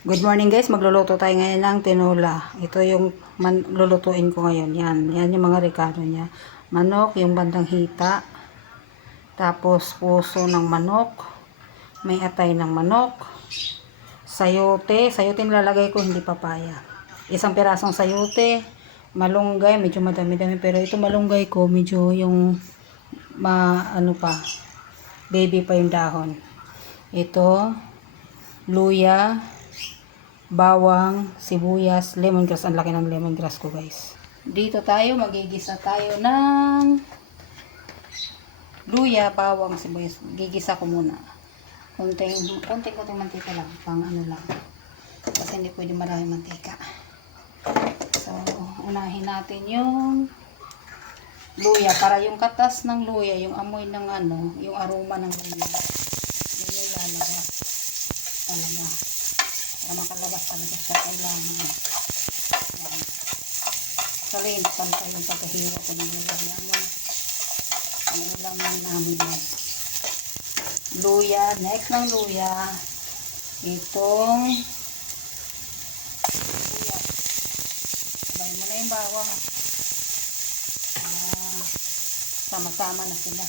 Good morning guys, magluluto tayo ngayon ng tinola. Ito yung lulutuin ko ngayon. Yan yung mga rekado niya. Manok, yung bandang hita. Tapos puso ng manok. May atay ng manok. Sayote. Sayote nilalagay ko, hindi papaya. Isang pirasong sayote. Malunggay, medyo madami-dami. Pero ito malunggay ko, medyo yung baby pa yung dahon. Ito, luya, bawang, sibuyas, lemongrass. Ang laki ng lemongrass ko guys. Dito tayo, magigisa tayo ng luya, bawang, sibuyas. Gigisa ko muna. Konting mantika lang. Pang ano lang. Kasi hindi pwede maraming mantika. So, unahin natin yung luya. Para yung katas ng luya, yung amoy ng yung aroma ng luya. Yun yung lalabas. Talaga. Para makalabas talaga siya kailangan. Yan. Saliin pantay yung pagkahiwa ko ng ulam namin. Ang ulam lang namin yan. Luya. Next ng luya. Itong luya. Sabay mo na yung bawang. Sama-sama na sila.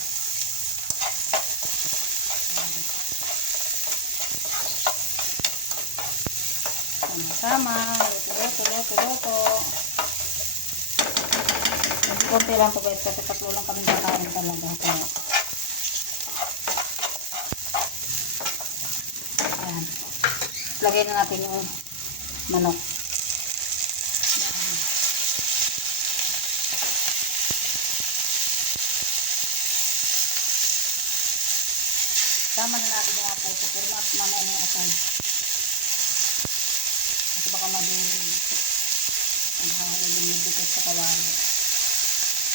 Sama-sama, luto. Konti lang to guys, kasi tatlo lang kami kakain talaga. Kaya, ayan. Lagay na natin yung manok. Tama na natin yung puso, pero mamaya na yung asal. Kasi baka madurog. Ang hangin lumidikot sa kawali.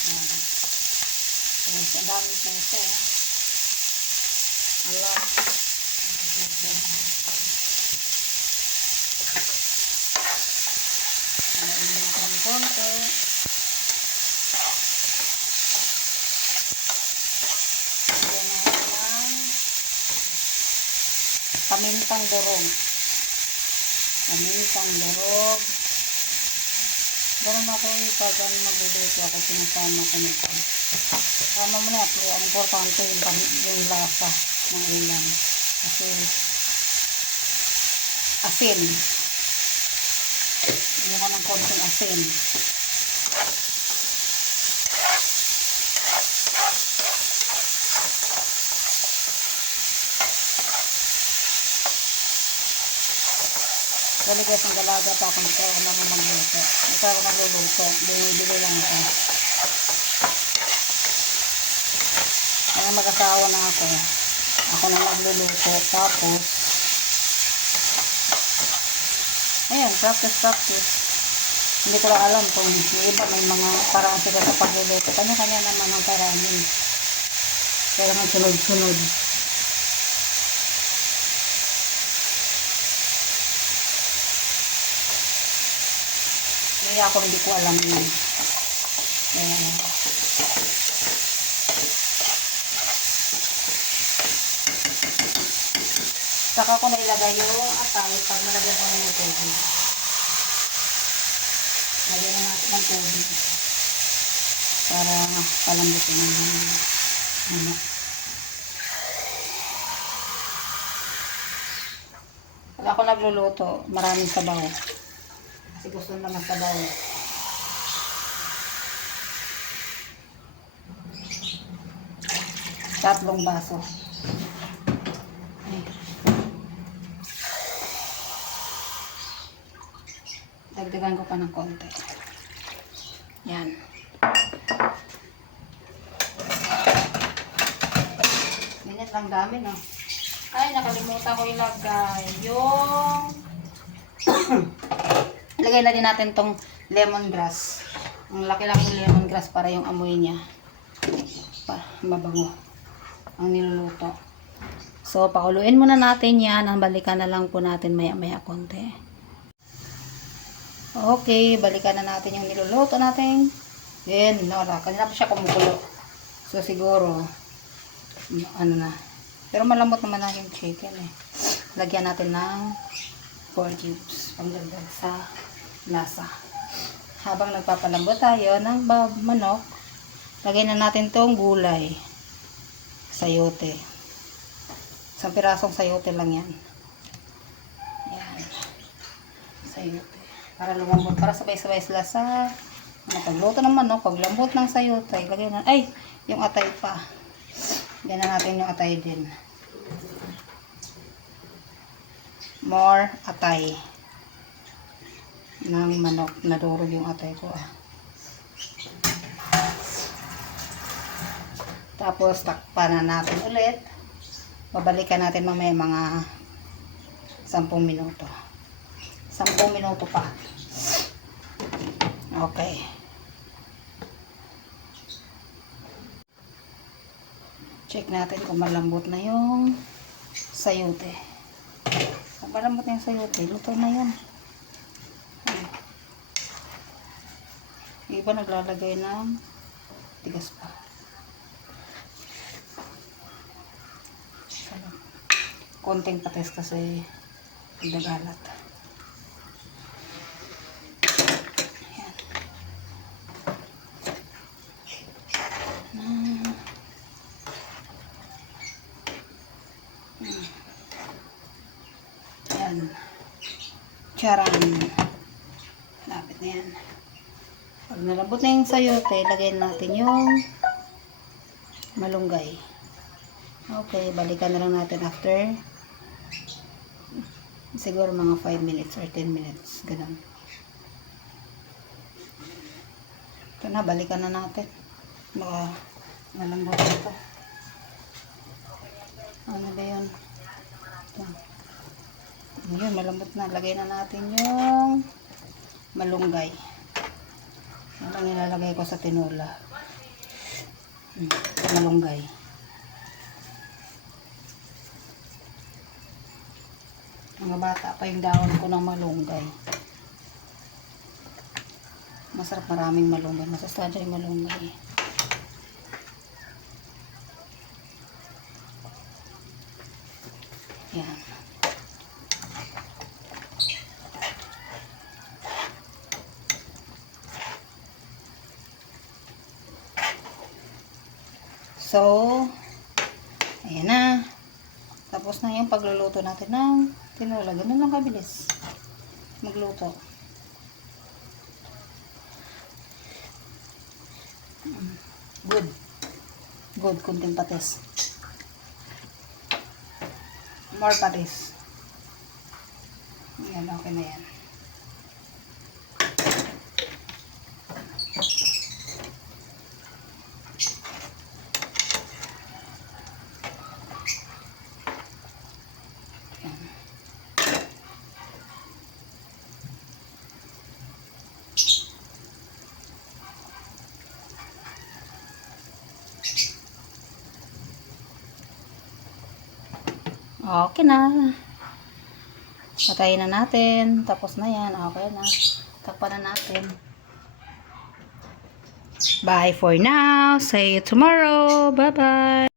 Ayan. Puso, ang daming puso. Ala. Alain natin yung konti. Lagyan natin ng pamintang durog. Ganun ako pag magluluto ako, sinasama ko nito. Sama mo na ito. Ang importante yung lasa ng ulam. Kasi asin. Hindi ko ng konting asin. Dali guys, ang dalaga pa kung ito ako magluto. Ito ako nagluluto. Bumibili lang ako. Kaya mag-asawa na ako. Ako na magluluto. Tapos, ayan, practice. Hindi ko lang alam kung yung iba may mga paraan sila sa pagluluto. Kanya-kanya naman ang paraan yun. Kailangan sunod-sunod. Kaya ako hindi ko alam yun. Saka ko na ilagay yung atay pag nalagyan ko ng tubig. Lagyan na natin ng tubig. Para palambutin ng manok. Pag ako nagluluto, maraming sabaw. Kasi gusto naman sabaw. Tatlong baso. Dagdagan ko pa ng konti. Yan. Minit lang dami, no? Ay, nakalimutan ko ilagay yung lagay na din natin tong lemongrass. Ang laki-laking lemongrass para yung amoy niya mabango ang niluluto. So, pakuluin muna natin yan. Ang balikan na lang po natin maya-maya konti. Okay, balikan na natin yung niluluto natin. Then, kanina pa siya kumukulo. So, siguro, ano na. Pero malambot naman na yung chicken eh. Lagyan natin ng 4 cubes. Pangdagdag sa lasa. Habang nagpapalambot tayo ng manok, lagay na natin tong gulay. Sayote. Isang pirasong sayote lang yan. Yan. Sayote. Para lumambot. Para sabay-sabay sila sa pagluto ng manok. Paglambot ng sayote, lagay na, yung atay pa. Lagyan na natin yung atay din. More atay ng manok. Nadurog yung atay ko Tapos takpan na natin ulit. Babalikan natin mamaya mga 10 minuto. 10 minuto pa. Okay. Check natin kung malambot na yung sayote. Kung malambot na yung sayote, luto na yan. Yung iba naglalagay ng tigas pa. Konting patis kasi nagagalat. Ayan. Charan. Lapit na yan. Pag nalambot na yung sayote, lagay natin yung malunggay. Okay, balikan na lang natin after siguro mga 5 minutes or 10 minutes. Ganun. Ito na, balikan na natin. Baka malambot ito. Ano ba yun? Ito. Ayun, malambot na. Lagay na natin yung malunggay. Yan lang nilalagay ko sa tinola. Malunggay. Mga bata pa yung dahon ko ng malunggay. Masarap, maraming malunggay. Masasada yung malunggay. Yan. So, ayan na. Tapos na yung pagluluto natin ng tinola. Ganun lang kabilis magluto. Good. Good. Kunting patis. More patis. Yan. Okay na yan. Okay na. Patayin na natin. Tapos na yan. Okay na. Takpan na natin. Bye for now. See you tomorrow. Bye-bye.